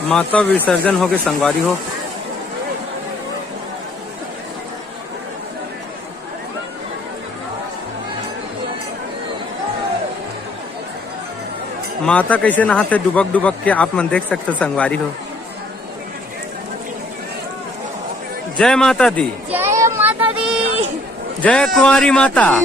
माता विसर्जन हो के संगवारी हो। माता कैसे नहाते डुबक डुबक के आप मन देख सकते हो संगवारी हो। जय माता दी। जय माता दी। जय कुंवारी माता।